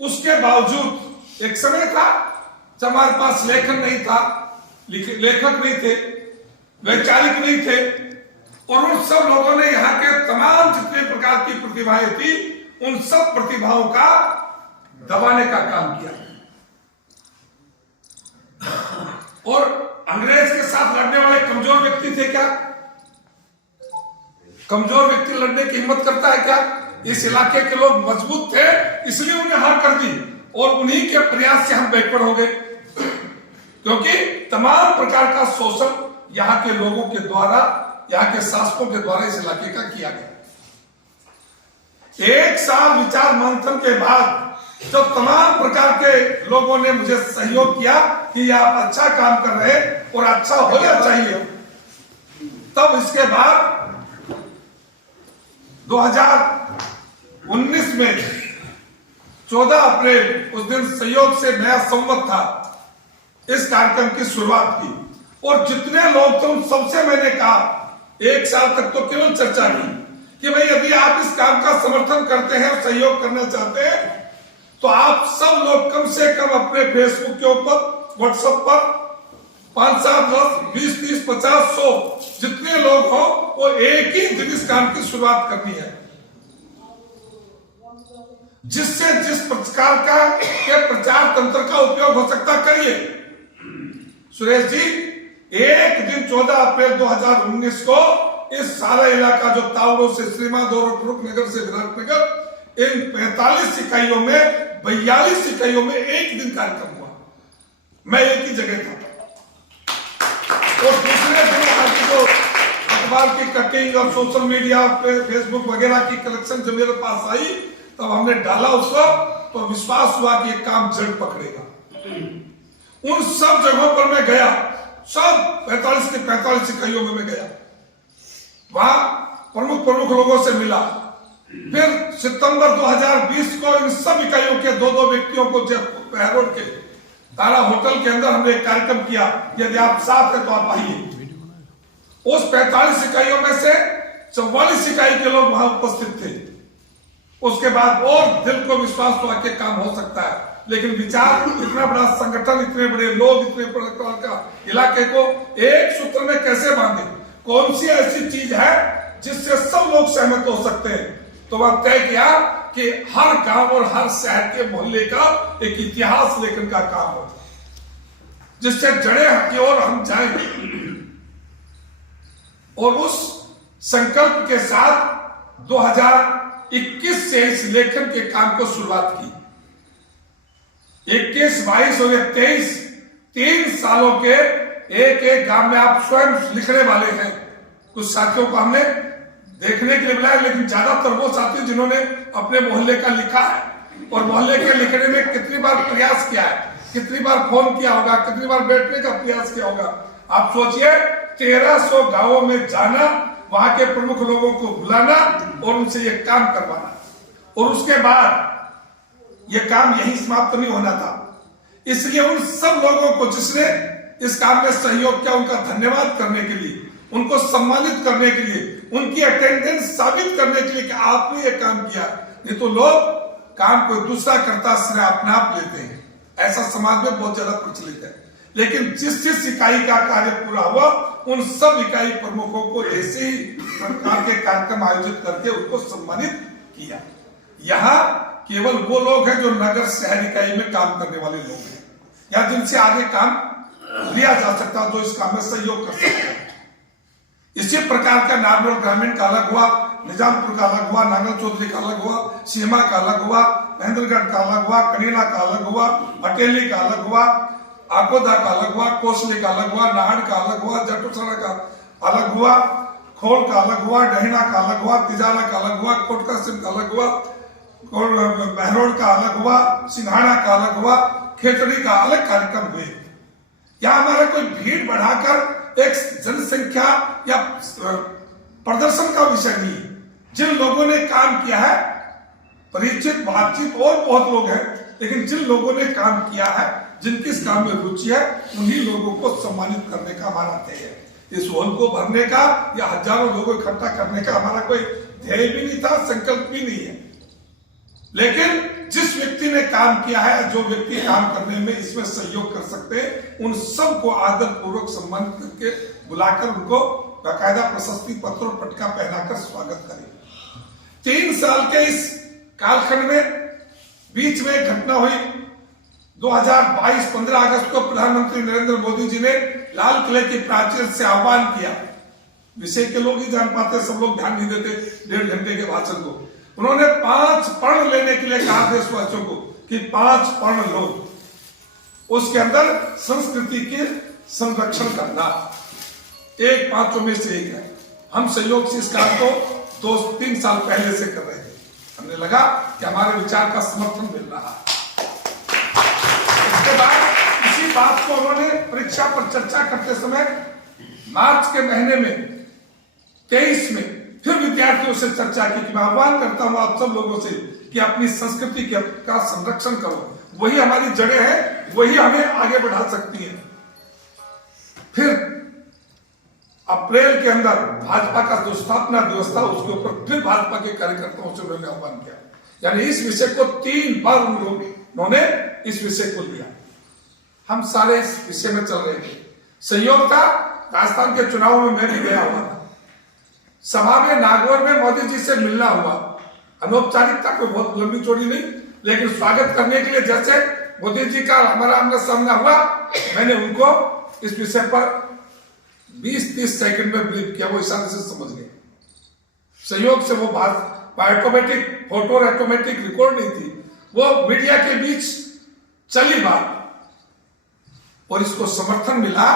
उसके बावजूद एक समय था जब हमारे पास लेखन नहीं था, लेखक नहीं थे, वैचारिक नहीं थे, और उन सब लोगों ने यहाँ के तमाम जितने प्रकार की प्रतिभाएं थी उन सब प्रतिभाओं का दबाने का काम किया। और अंग्रेज के साथ लड़ने वाले कमजोर व्यक्ति थे क्या? कमजोर व्यक्ति लड़ने की हिम्मत करता है क्या? इस इलाके के लोग मजबूत थे इसलिए उन्हें हार कर दी, और उन्हीं के प्रयास से हम बैकवर्ड हो गए, क्योंकि तमाम प्रकार का शोषण यहाँ के लोगों के द्वारा, यहाँ के शासकों के द्वारा इस इलाके का किया गया। एक साल विचार मंथन के बाद जब तमाम प्रकार के लोगों ने मुझे सहयोग किया कि आप अच्छा काम कर रहे और अच्छा होना चाहिए, तब इसके बाद 2019 में 14 अप्रैल उस दिन संयोग से नया संवत था, इस कार्यक्रम की शुरुआत की। और जितने लोग थे उन सबसे मैंने कहा, एक साल तक तो केवल चर्चा की कि भाई यदि आप इस काम का समर्थन करते हैं और सहयोग करना चाहते हैं तो आप सब लोग कम से कम अपने फेसबुक के ऊपर, व्हाट्सएप पर 5, 7, 10, 20, 30, 50, 100 जितने लोग हो वो एक ही दिन इस काम की शुरुआत करनी है, जिससे जिस प्रकार का के प्रचार तंत्र का उपयोग हो सकता करिए। सुरेश जी, एक दिन 14 अप्रैल 2019 को इस सारा इलाका जो तावड़ों से श्रीमद और नगर से विराटनगर, इन 45 इकाइयों में 42 इकाइयों में एक दिन कार्यक्रम हुआ। मैं एक ही जगह था, और दूसरे दिन जो अखबार की कटिंग और सोशल मीडिया पे फेसबुक वगैरह की कलेक्शन जब मेरे पास आई तब हमने डाला उसको, तो विश्वास हुआ कि ये काम जड़ पकड़ेगा। उन सब जगहों पर मैं गया, सब 45 के 45 इकाइयों में मैं गया, वहां प्रमुख लोगों से मिला। फिर सितंबर 2020 को इन सब इकाइयों के 2-2 व्यक्तियों को रोड के तारा होटल के अंदर हमने एक कार्यक्रम किया, यदि आप साथ हैं तो आप आइए। उस 45 इकाइयों में से 44 इकाई के लोग वहां उपस्थित थे। उसके बाद और दिल को विश्वास हुआ कि काम हो सकता है, लेकिन विचार, इतना बड़ा संगठन, इतने बड़े लोग, इतने प्रकार का इलाके को एक सूत्र में कैसे बांधे, कौन सी ऐसी चीज है जिससे सब लोग सहमत हो सकते हैं। तो वह तय किया कि हर गांव और हर शहर के मोहल्ले का एक इतिहास लेखन का काम हो, जिससे जड़ें की ओर हम जाएं। और उस संकल्प के साथ 2021 से इस लेखन के काम को शुरुआत की। 21, 22 और 23 3 सालों के एक गांव में आप स्वयं लिखने वाले हैं। कुछ साथियों को हमने देखने के लिए बुलाया, लेकिन ज्यादातर वो साथी जिन्होंने अपने मोहल्ले का लिखा है और मोहल्ले के लिखने में कितनी बार प्रयास किया है, कितनी बार फोन किया होगा, कितनी बार बैठने का प्रयास किया होगा। आप सोचिए 1300 गांवों में जाना, वहां के प्रमुख लोगों को बुलाना और उनसे ये काम करवाना, और उसके बाद ये काम यही समाप्त नहीं होना था। इसलिए उन सब लोगों को जिसने इस काम में सहयोग किया उनका धन्यवाद करने के लिए, उनको सम्मानित करने के लिए, उनकी अटेंडेंस साबित करने के लिए कि आपने ये काम किया। नहीं तो लोग काम कोई दूसरा करता श्रेय अपने आप लेते हैं, ऐसा समाज में बहुत ज्यादा प्रचलित है। लेकिन जिस इकाई का कार्य पूरा हुआ उन सब इकाई प्रमुखों को ऐसे ही प्रकार के कार्यक्रम आयोजित करके उनको सम्मानित किया। यहाँ केवल वो लोग हैं जो नगर शहर इकाई में काम करने वाले लोग हैं, या जिनसे आगे काम लिया जा सकता, जो इस काम में सहयोग कर सकते हैं। इसी प्रकार का नागौर ग्रामीण का अलग हुआ, निजामपुर का अलग हुआ, नांगल चौधरी का अलग हुआ, सीमा का अलग हुआ, महेंद्रगढ़ का अलग हुआ, कनीला का अलग हुआ, हटेली का अलग हुआ, आकोदा का अलग हुआ, कोसली का अलग हुआ, नाहड़ का अलग हुआ, जटोसरा का अलग हुआ, खोल का अलग हुआ, डहिना का अलग हुआ, तिजारा का अलग हुआ, कोटका सिंह का अलग हुआ, बहरोड का अलग हुआ, सिंघाड़ा का अलग हुआ, खेतड़ी का अलग कार्यक्रम हुए। यहाँ हमारा कोई भीड़ बढ़ाकर एक जनसंख्या या प्रदर्शन का विषय नहीं है। जिन लोगों ने काम किया है, परिचित बातचीत और बहुत लोग हैं, लेकिन जिन लोगों ने काम किया है, जिनकी इस काम में रुचि है, उन्हीं लोगों को सम्मानित करने का हमारा ध्येय है। इस हॉल को भरने का या हजारों लोगों इकट्ठा करने का हमारा कोई ध्येय भी नहीं था, संकल्प भी नहीं है। लेकिन जिस व्यक्ति ने काम किया है, जो व्यक्ति काम करने में इसमें सहयोग कर सकते हैं, उन सबको आदर पूर्वक सम्मानित करके बुलाकर उनको बाकायदा प्रशस्ति पत्र और पटका पहनाकर स्वागत करें। 3 साल के इस कालखंड में बीच में एक घटना हुई 2022 15 अगस्त को प्रधानमंत्री नरेंद्र मोदी जी ने लाल किले की प्राचीर से आह्वान किया। विषय के लोग ही जान पाते, सब लोग ध्यान नहीं देते 1.5 घंटे के भाषण को। उन्होंने 5 पर्ण लेने के लिए कहा देशवासियों को कि 5 पर्ण लो, उसके अंदर संस्कृति के संरक्षण करना एक 5 में से एक है। हम सहयोग से इस काम को 2-3 साल पहले से कर रहे थे। हमने लगा कि हमारे विचार का समर्थन मिल रहा। इसके बाद इसी बात को उन्होंने परीक्षा पर चर्चा करते समय मार्च के महीने में 23 में फिर विद्यार्थियों से चर्चा की कि मैं आह्वान करता हूं आप सब लोगों से कि अपनी संस्कृति का संरक्षण करो, वही हमारी जड़ें हैं, वही हमें आगे बढ़ा सकती है। फिर अप्रैल के अंदर भाजपा का जो स्थापना दिवस था उसके ऊपर फिर भाजपा के कार्यकर्ताओं से उन्होंने आह्वान किया, यानी इस विषय को 3 बार उन्होंने इस विषय को लिया। हम सारे इस विषय में चल रहे थे। सहयोग था, राजस्थान के चुनाव में मैं भी गया हुआ था। सभा में नागौर में मोदी जी से मिलना हुआ, अनौपचारिकता कोई बहुत लंबी चौड़ी नहीं, लेकिन स्वागत करने के लिए जैसे मोदी जी का हमारा आमना सामना हुआ, मैंने उनको इस विषय पर 20-30 सेकंड में ब्रीफ किया, वो इशारे से समझ गए। सहयोग से वो बात ऑटोमेटिक फोटो और ऑटोमेटिक रिकॉर्ड नहीं थी, वो मीडिया के बीच चली बात और इसको समर्थन मिला।